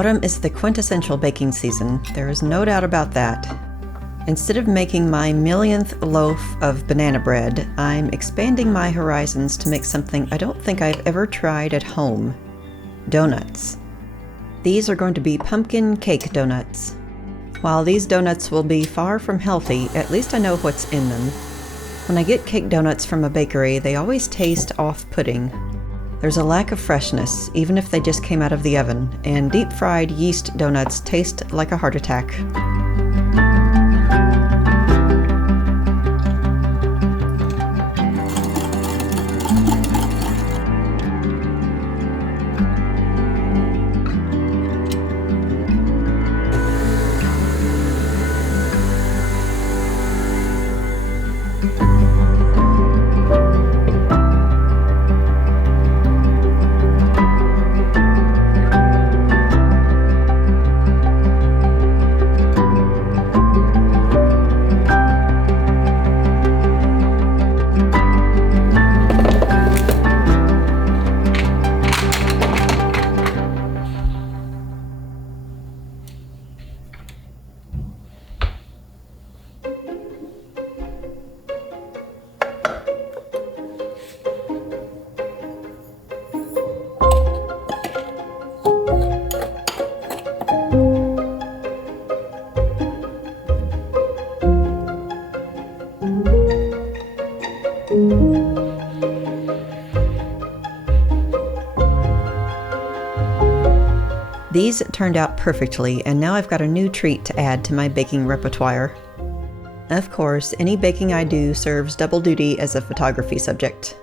Autumn is the quintessential baking season. There is no doubt about that. Instead of making my millionth loaf of banana bread, I'm expanding my horizons to make something I don't think I've ever tried at home: donuts. These are going to be pumpkin cake donuts. While these donuts will be far from healthy, at least I know what's in them. When I get cake donuts from a bakery, they always taste off-putting. There's a lack of freshness, even if they just came out of the oven, and deep-fried yeast donuts taste like a heart attack. These turned out perfectly, and now I've got a new treat to add to my baking repertoire. Of course, any baking I do serves double duty as a photography subject.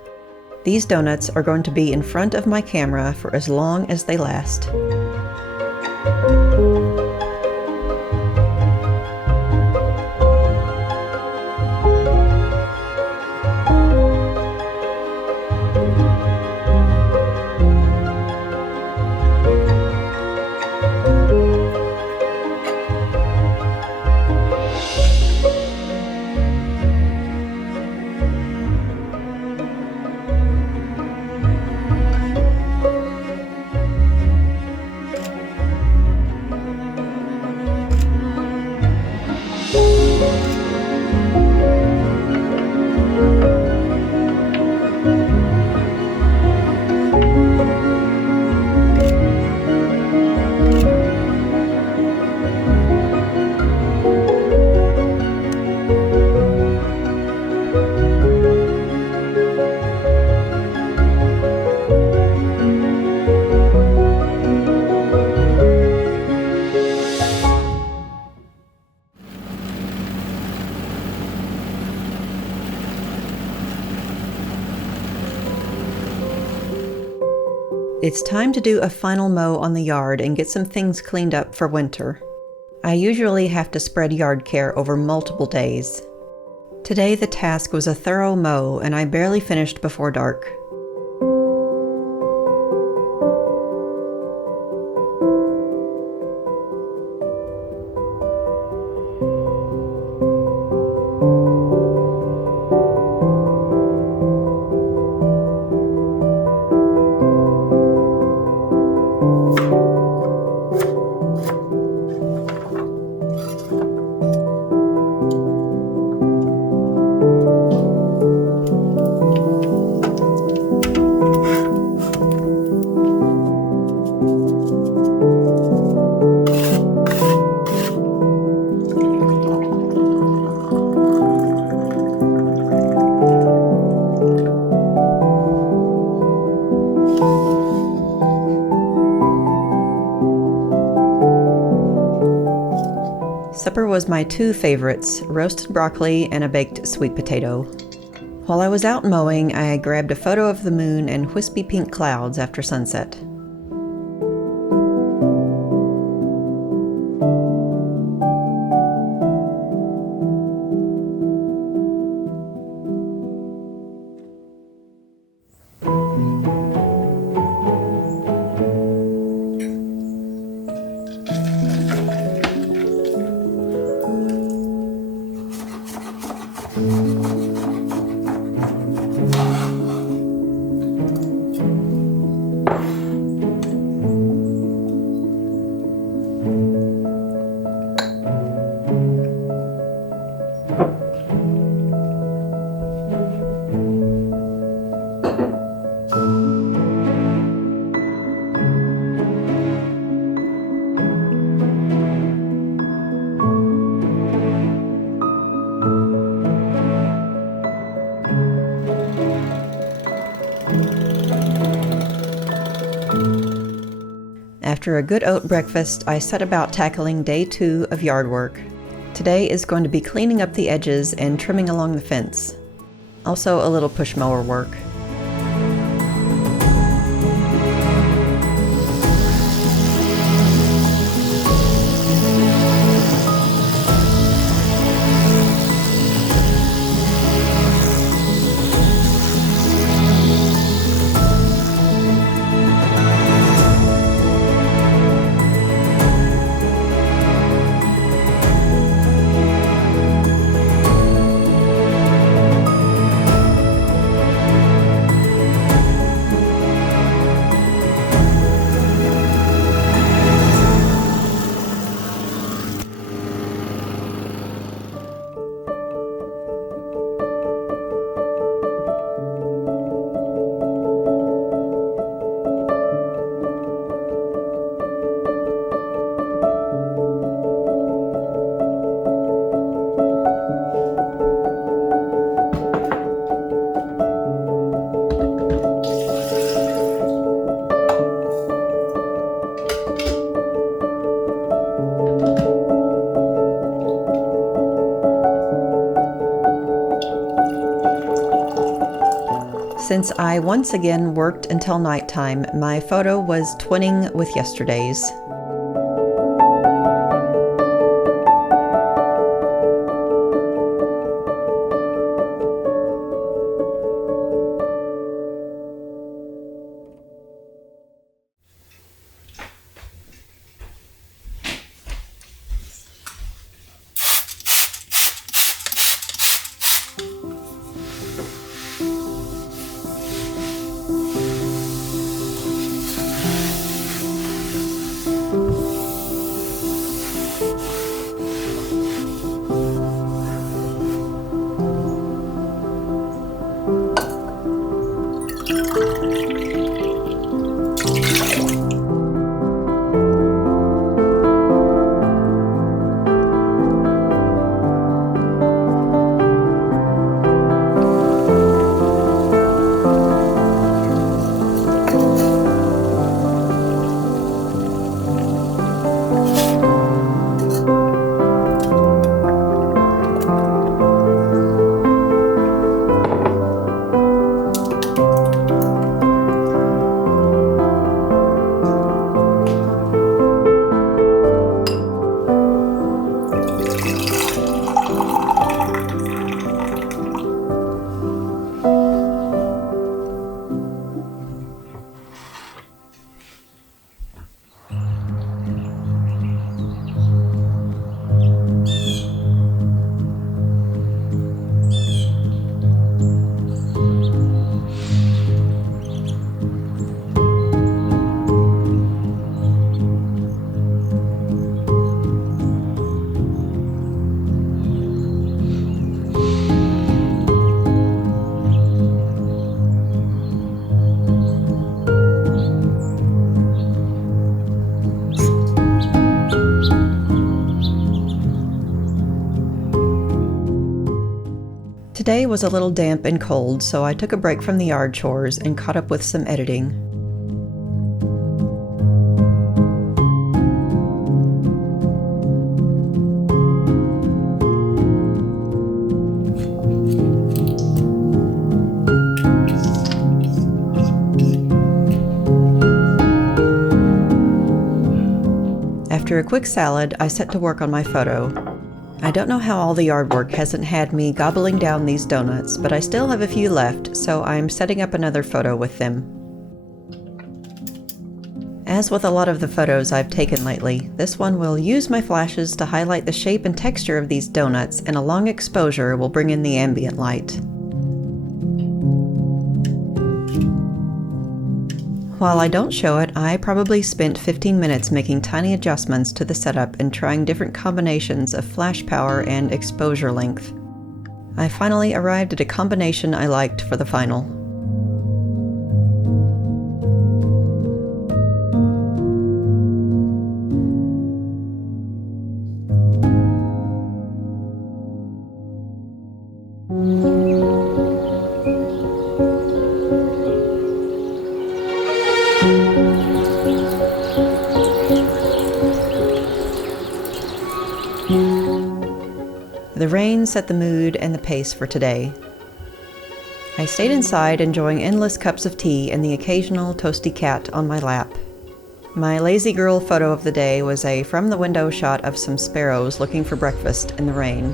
These donuts are going to be in front of my camera for as long as they last. It's time to do a final mow on the yard and get some things cleaned up for winter. I usually have to spread yard care over multiple days. Today the task was a thorough mow, and I barely finished before dark. Supper was my two favorites, roasted broccoli and a baked sweet potato. While I was out mowing, I grabbed a photo of the moon and wispy pink clouds after sunset. After a good oat breakfast, I set about tackling day 2 of yard work. Today is going to be cleaning up the edges and trimming along the fence. Also a little push mower work. Since I once again worked until nighttime, my photo was twinning with yesterday's. Today was a little damp and cold, so I took a break from the yard chores and caught up with some editing. After a quick salad, I set to work on my photo. I don't know how all the yard work hasn't had me gobbling down these donuts, but I still have a few left, so I'm setting up another photo with them. As with a lot of the photos I've taken lately, this one will use my flashes to highlight the shape and texture of these donuts, and a long exposure will bring in the ambient light. While I don't show it, I probably spent 15 minutes making tiny adjustments to the setup and trying different combinations of flash power and exposure length. I finally arrived at a combination I liked for the final. The rain set the mood and the pace for today. I stayed inside enjoying endless cups of tea and the occasional toasty cat on my lap. My lazy girl photo of the day was a from-the-window shot of some sparrows looking for breakfast in the rain.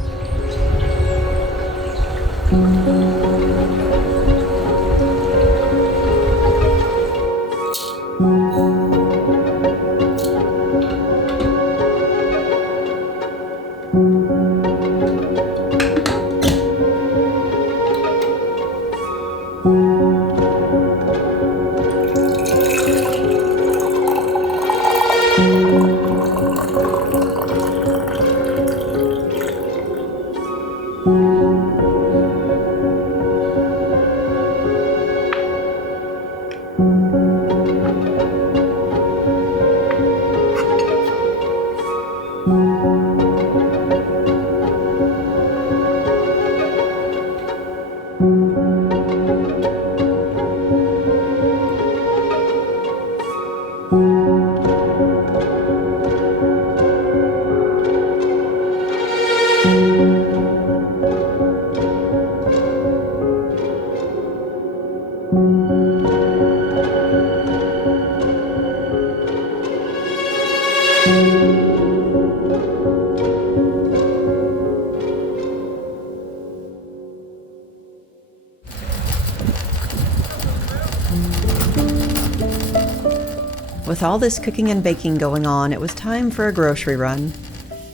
With all this cooking and baking going on, it was time for a grocery run.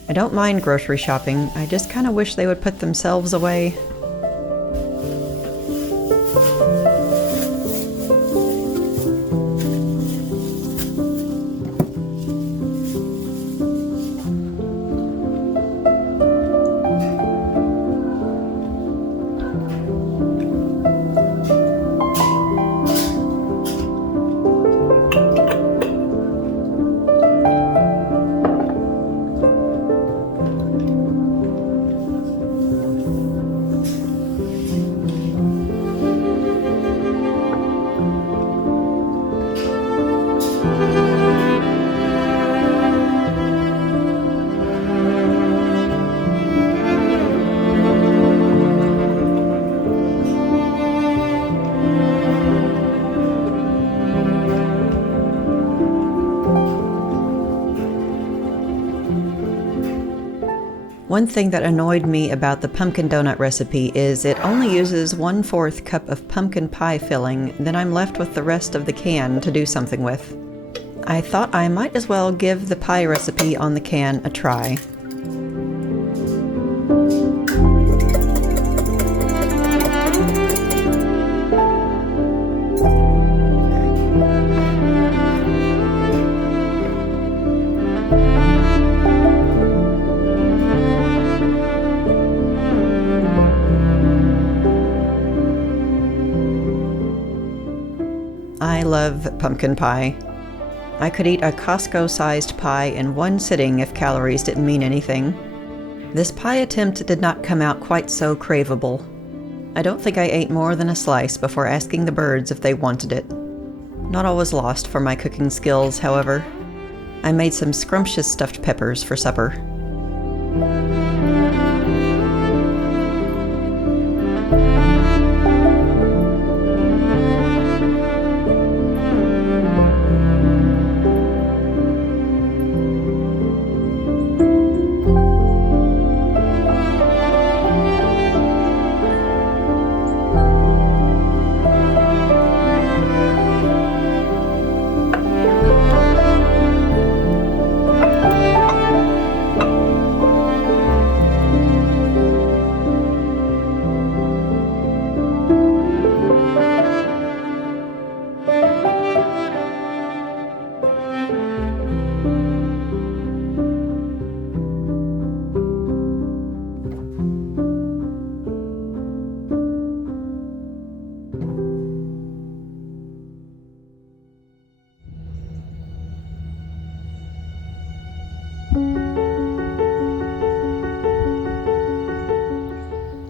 I don't mind grocery shopping, I just kind of wish they would put themselves away. One thing that annoyed me about the pumpkin donut recipe is it only uses 1/4 cup of pumpkin pie filling, then I'm left with the rest of the can to do something with. I thought I might as well give the pie recipe on the can a try. I love pumpkin pie. I could eat a Costco-sized pie in one sitting if calories didn't mean anything. This pie attempt did not come out quite so craveable. I don't think I ate more than a slice before asking the birds if they wanted it. Not all was lost for my cooking skills, however. I made some scrumptious stuffed peppers for supper.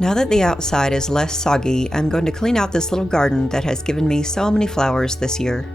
Now that the outside is less soggy, I'm going to clean out this little garden that has given me so many flowers this year.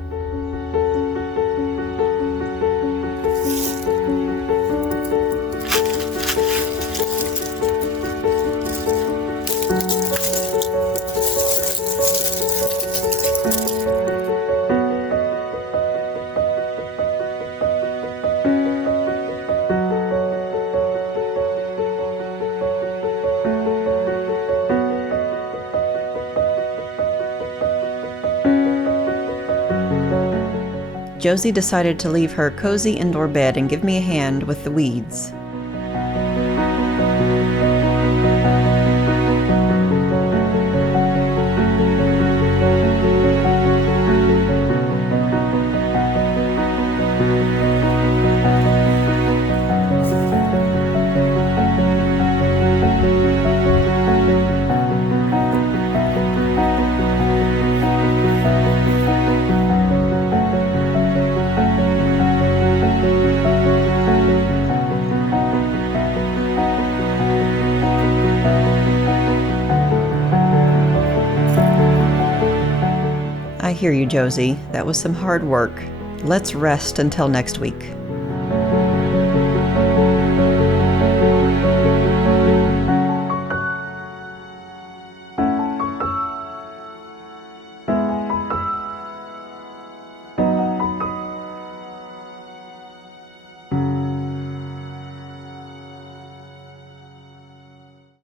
Josie decided to leave her cozy indoor bed and give me a hand with the weeds. I hear you, Josie. That was some hard work. Let's rest until next week.